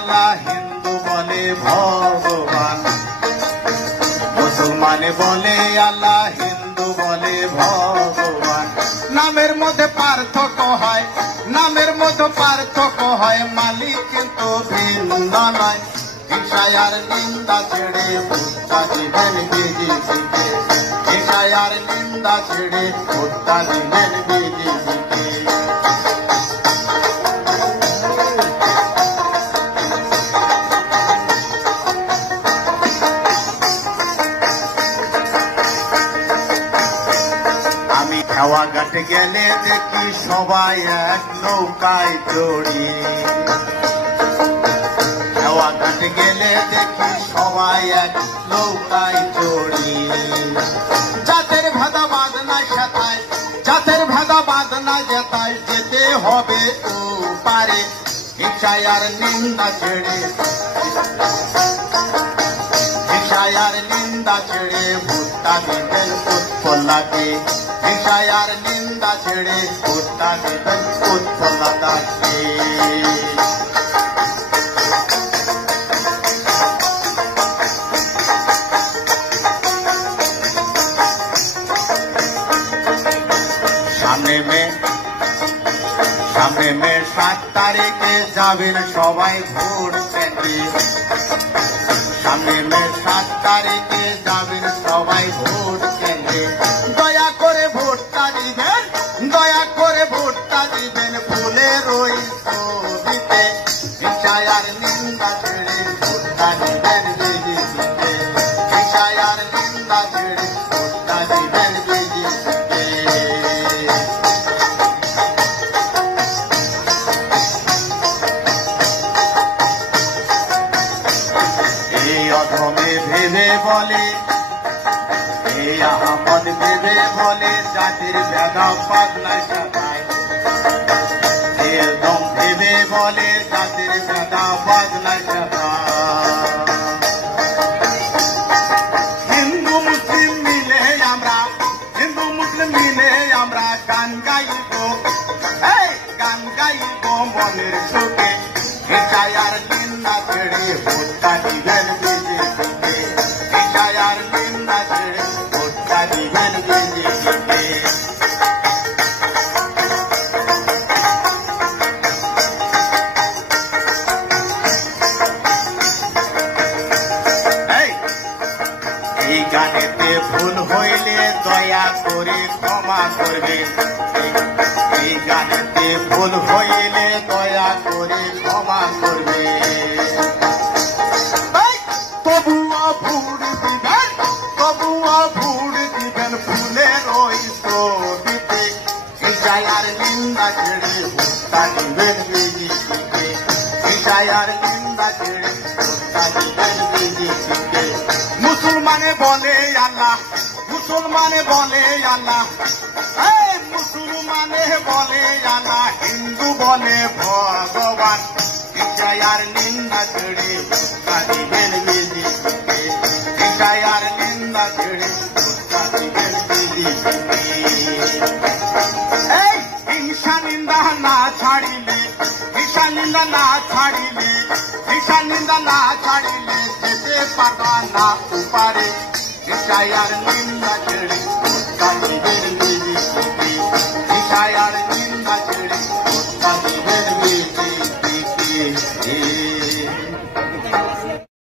আল্লাহ, হিন্দু বলে ভগবান। মুসলমানে বলে আল্লাহ, হিন্দু বলে ভগবান। নামের মধ্যে পার্থক্য হয়, নামের মধ্যে পার্থক্য হয়, মালিক কিন্তু ভিন্ন নয়। হিংসায় আর নিন্দা ছেড়ে ভোটটা দিবেন বিজেপিকে, হিংসায় আর নিন্দা ছেড়ে ভোটটা দিবেন বিজেপিকে। আমি খেওয়া ঘাটে গেলে দেখি সবাই এক নৌকায় চড়ি, খেওয়া ঘাটে গেলে দেখি সবাই এক নৌকায় চড়ি। জাতের ভেদাবাদ নাই সেথায়, জাতের ভেদাবাদ নাই যেথায়, যেতে হবে ও পারে। হিংসায় আর নিন্দা ছেড়ে, হিংসায় আর নিন্দা ছেড়ে ভোটটা দিবেন উৎপলাকে, হিংসায় আর নিন্দা ছেড়ে ভোটটা দিবেন উৎপলাকে। সামনে মে 7 তারিখে যাবেন সবাই ভোট দিতে, সামনে মে 7 তারিখে যাবেন সবাই ভোট কেন্দ্রে। দয়া করে ভোটটা দিবেন, দয়া করে ভোটটা দিবেন ফুলের ওই ছবিতে। হিংসায় আর নিন্দা ছেড়ে ভোটটা দিবেন বিজেপিকে, হিংসায় আর নিন্দা ছেড়ে ভোটটা দিবেন বিজেপিকে। এই অধমে ভেবে বলে, এই আহমদ ভেবে বলে জাতির ভেদাবাদ নাই সেথায়, একদম ভেবে বলে জাতির ভেদাবাদ নাই সেথায়। হিন্দু মুসলিম মিলে আমরা, হিন্দু মুসলিম মিলে আমরা গান গাইব, এই গান গাইব মনের সুখে। হিংসায় আর নিন্দা ছেড়ে ভোটটা দিবেন বিজেপিকে, হিংসায় আর নিন্দা ছেড়ে ভোটটা দিবেন বিজেপিকে। এই গানেতে ভুল হইলে দয়া করে ক্ষমা করবেন, এই গানেতে ভুল হইলে দয়া করে ক্ষমা করবেন। তবুও ভোট দিবেন, তবুও ভোট দিবেন ফুলের ওই ছবিতে। হিংসায় আর নিন্দা ছেড়ে ভোটটা দিবেন বিজেপিকে, হিংসায় আর নিন্দা ছেড়ে ভোটটা দিবেন বিজেপিকে। মুসলমানে বলে আল্লাহ, মুসলমানে বলে আল্লাহ, এই মুসলমানে বলে আল্লাহ, হিন্দু বলে ভগবান। হিংসায় আর নিন্দা ছেড়ে ভোটটা দিবেন বিজেপিকে, হিংসায় আর নিন্দা ছেড়ে ভোটটা দিবেন বিজেপিকে। এই হিংসা নিন্দা না ছাড়িলে, হিংসা নিন্দা না ছাড়িলে, হিংসা নিন্দা না ছাড়িলে যেতে পারবা না উপারে। হিংসায় আর নিন্দা ছেড়ে